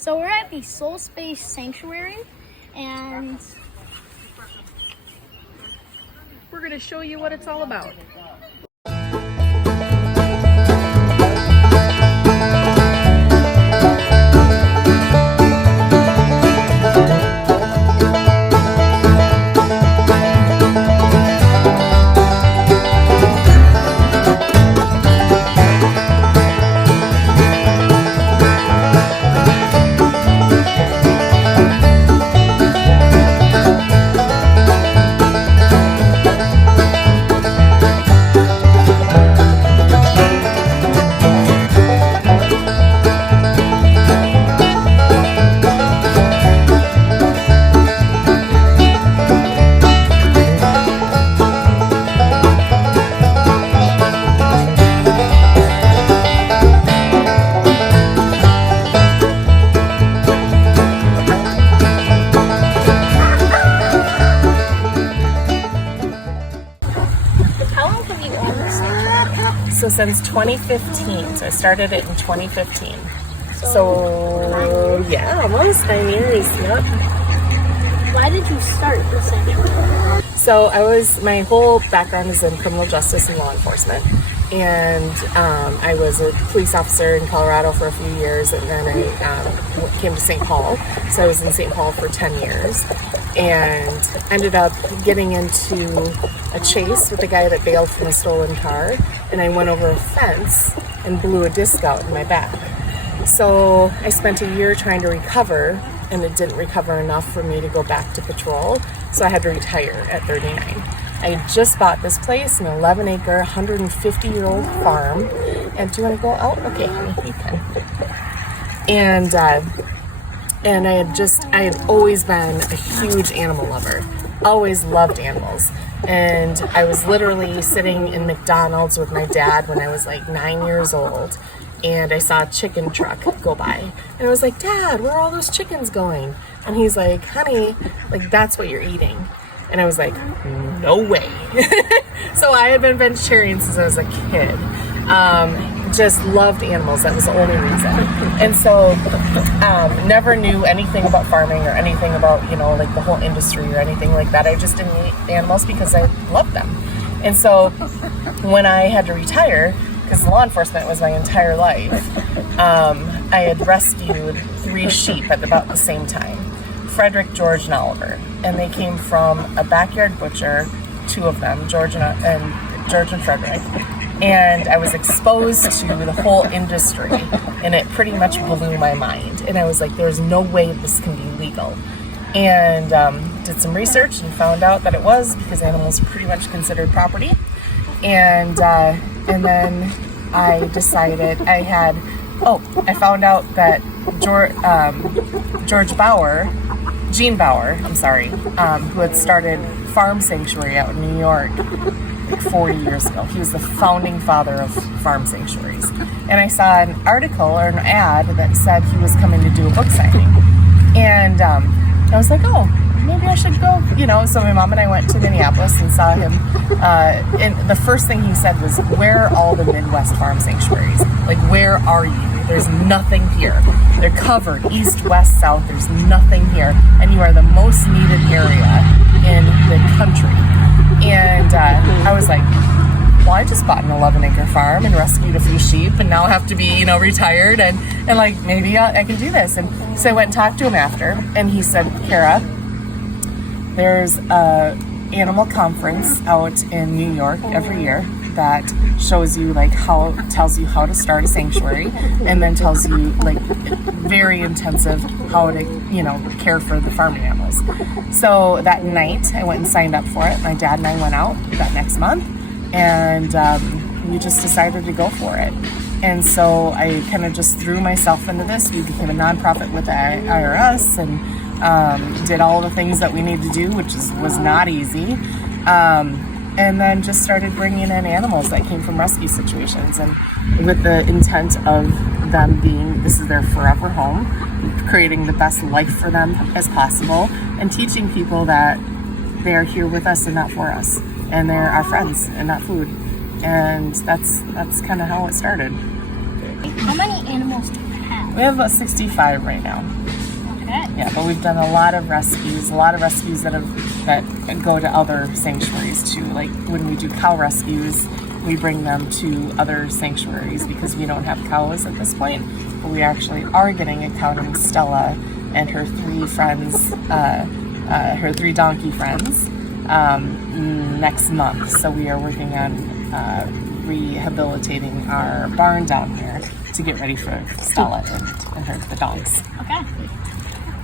So we're at the Soul Space Sanctuary, and we're going to show you what it's all about. So since 2015, so I started it in 2015. So yeah, almost 9 years. Yep. Why did you start the sanctuary? So my whole background is in criminal justice and law enforcement. And I was a police officer in Colorado for a few years, and then I came to St. Paul. So I was in St. Paul for 10 years and ended up getting into a chase with a guy that bailed from a stolen car, and I went over a fence and blew a disc out in my back. So I spent a year trying to recover, and it didn't recover enough for me to go back to patrol, so I had to retire at 39. I just bought this place, an 11-acre, 150-year-old farm. And do you want to go out? Okay, you can. And I had always been a huge animal lover. Always loved animals. And I was literally sitting in McDonald's with my dad when I was like 9 years old. And I saw a chicken truck go by. And I was like, Dad, where are all those chickens going? And he's like, honey, like that's what you're eating. And I was like, no way. So I had been vegetarian since I was a kid. Just loved animals. That was the only reason. And so never knew anything about farming or anything about, like the whole industry or anything like that. I just didn't eat animals because I loved them. And so when I had to retire, because law enforcement was my entire life, I had rescued 3 sheep at about the same time. Frederick, George, and Oliver. And they came from a backyard butcher, 2 of them, George and Frederick. And I was exposed to the whole industry, and it pretty much blew my mind. And I was like, there's no way this can be legal. And did some research and found out that it was, because animals are pretty much considered property. And then I decided I found out that Gene Bauer, who had started Farm Sanctuary out in New York like 40 years ago. He was the founding father of farm sanctuaries. And I saw an article or an ad that said he was coming to do a book signing. And I was like, oh, maybe I should go. So my mom and I went to Minneapolis and saw him. And the first thing he said was, where are all the Midwest farm sanctuaries? Like, where are you? There's nothing here. They're covered east, west, south. There's nothing here. And you are the most needed area in the country. And I was like, well, I just bought an 11-acre farm and rescued a few sheep, and now I have to be, retired, and like, maybe I can do this. And so I went and talked to him after, and he said, Kara, there's a animal conference out in New York every year that shows you tells you how to start a sanctuary, and then tells you very intensive how to care for the farm animals. So that night I went and signed up for it. My dad and I went out that next month, and we just decided to go for it. And so I kind of just threw myself into this. We became a nonprofit with the IRS and did all the things that we need to do, which was not easy. And then just started bringing in animals that came from rescue situations, and with the intent of them this is their forever home, creating the best life for them as possible, and teaching people that they're here with us and not for us, and they're our friends and not food. And that's kind of how it started. How many animals do you have? We have about 65 right now. Okay. Yeah, but we've done a lot of rescues that go to other sanctuaries too. Like when we do cow rescues, we bring them to other sanctuaries because we don't have cows at this point. But we actually are getting a cow named Stella and her 3 friends, her 3 donkey friends, next month. So we are working on rehabilitating our barn down here to get ready for Stella and the donks. Okay.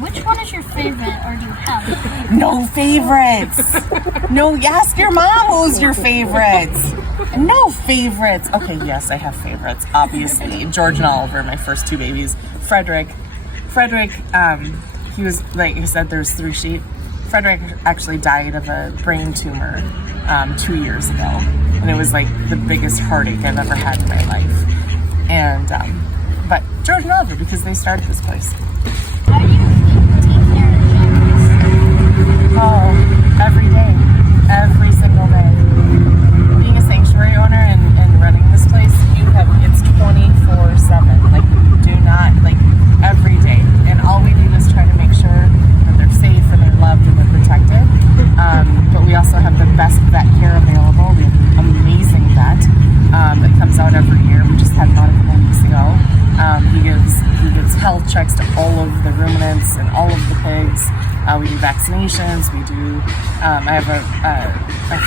Which one is your favorite, or do you have? No favorites. No, ask your mom who's your favorites. No favorites. Okay, yes, I have favorites. Obviously, George and Oliver, my first 2 babies. Frederick, he was, like I said, there's 3 sheep. Frederick actually died of a brain tumor 2 years ago, and it was like the biggest heartache I've ever had in my life. And but George and Oliver, because they started this place. How do you take care of chickens? Oh, every day, every single day. Being a sanctuary owner and running this place, it's 24/7. Like, you do not, like, every day. And all we do is try to make sure that they're safe and they're loved and they're protected. But we also have the best vet care available. We have an amazing vet that comes out every year. We just had one a couple weeks ago. He gives health checks to all of the ruminants and all of the pigs. We do vaccinations. We do. I have a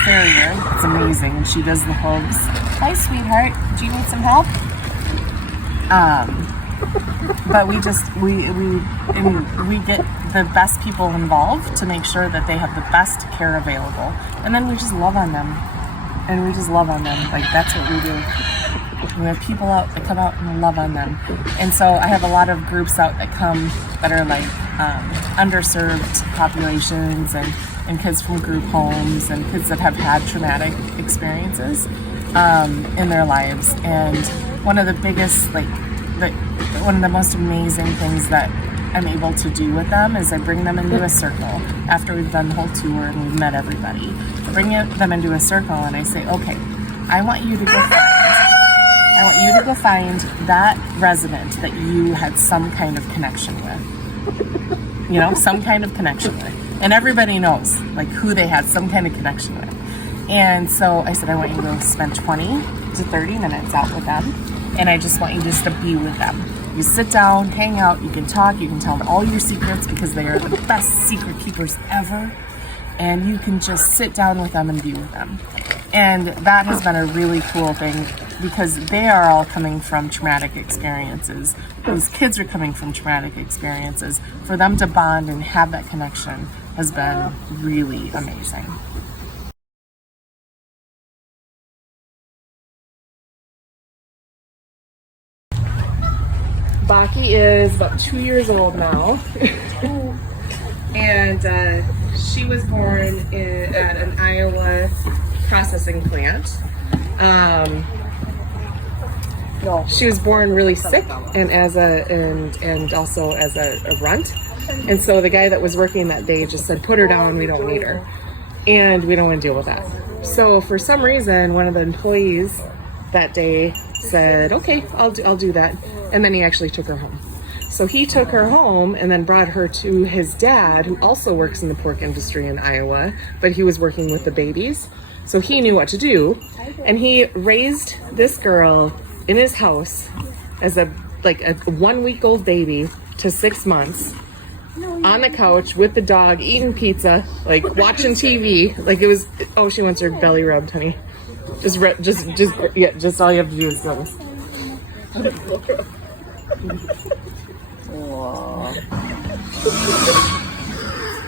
farrier. It's amazing, and she does the hooves. Hi, sweetheart. Do you need some help? But we get the best people involved to make sure that they have the best care available, and then we just love on them. Like, that's what we do. We have people out that come out and love on them. And so I have a lot of groups out that come that are like underserved populations and kids from group homes and kids that have had traumatic experiences in their lives. And one of the biggest, one of the most amazing things that I'm able to do with them is I bring them into a circle after we've done the whole tour and we've met everybody. I bring them into a circle and I say, okay, I want you to go find that resident that you had some kind of connection with. Some kind of connection with. And everybody knows, like, who they had some kind of connection with. And so I said, I want you to go spend 20 to 30 minutes out with them. And I just want you just to be with them. You sit down, hang out, you can talk, you can tell them all your secrets because they are the best secret keepers ever. And you can just sit down with them and be with them. And that has been a really cool thing because they are all coming from traumatic experiences. Those kids are coming from traumatic experiences. For them to bond and have that connection has been really amazing. Baki is about 2 years old now. And she was born at an Iowa processing plant. She was born really sick and also as a runt. And so the guy that was working that day just said, put her down, we don't need her. And we don't want to deal with that. So for some reason, one of the employees that day said, okay, I'll do that. And then he actually took her home. So he took her home and then brought her to his dad, who also works in the pork industry in Iowa, but he was working with the babies. So he knew what to do. And he raised this girl in his house as a 1-week-old baby to 6 months on the couch with the dog, eating pizza, like watching TV. Like it was, oh, she wants her belly rubbed, honey. Just all you have to do is go.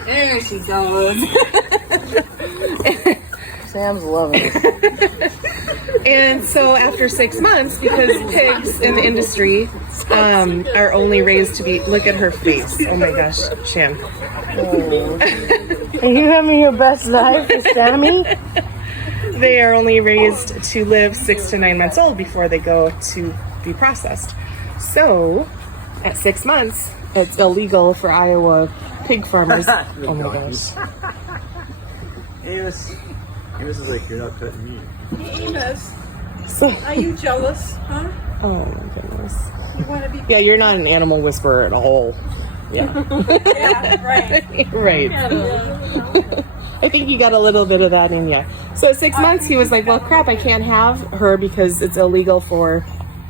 There she goes. Sam's loving it. And so after 6 months, because pigs in the industry are only raised to be, look at her face. Oh my gosh, Shan. Oh. Are you having your best life with Sammy? They are only raised to live 6 to 9 months old before they go to be processed. So at 6 months, it's illegal for Iowa pig farmers. Oh my gosh. Amos is like, you're not cutting me. Amos, So, are you jealous, huh? Oh my goodness. Yeah, you're not an animal whisperer at all. Yeah. Yeah, right. Right. I think you got a little bit of that in you. So at 6 months, he was like, well, crap, I can't have her because it's illegal for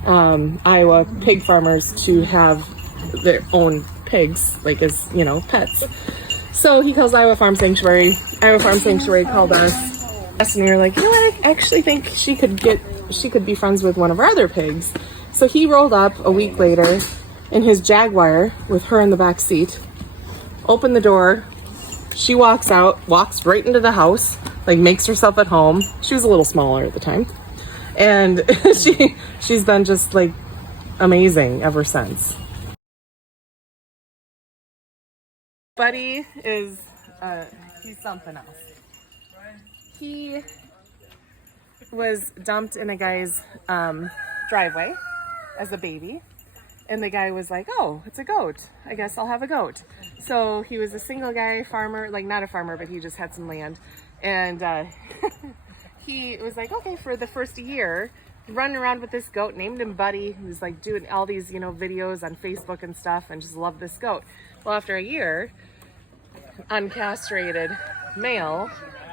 Iowa pig farmers to have their own pigs, like as, you know, pets. So he calls Iowa Farm Sanctuary. Iowa Farm Sanctuary called us, and we were like, you know what, I actually think she could be friends with one of our other pigs. So he rolled up a week later in his Jaguar with her in the back seat, opened the door. She walks out, walks right into the house, like makes herself at home. She was a little smaller at the time. And she's been just like amazing ever since. Buddy is, he's something else. He was dumped in a guy's driveway as a baby. And the guy was like, oh, it's a goat. I guess I'll have a goat. So he was a single guy farmer, like not a farmer, but he just had some land. And he was like, okay, for the first year, running around with this goat, named him Buddy. He was like doing all these, you know, videos on Facebook and stuff and just loved this goat. Well, after a year, uncastrated male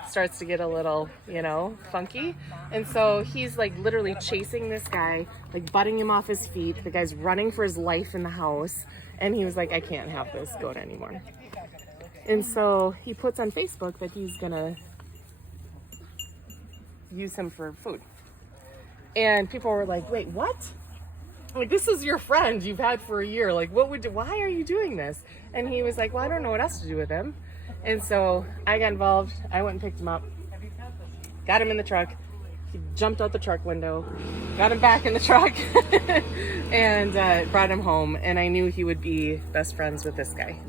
starts to get a little, you know, funky. And so he's like literally chasing this guy, like butting him off his feet. The guy's running for his life in the house. And he was like, I can't have this goat anymore. And so he puts on Facebook that he's gonna use him for food. And people were like, wait, what? Like, this is your friend you've had for a year. Like, why are you doing this? And he was like, well, I don't know what else to do with him. And so I got involved. I went and picked him up, got him in the truck. He jumped out the truck window, got him back in the truck, and brought him home. And I knew he would be best friends with this guy.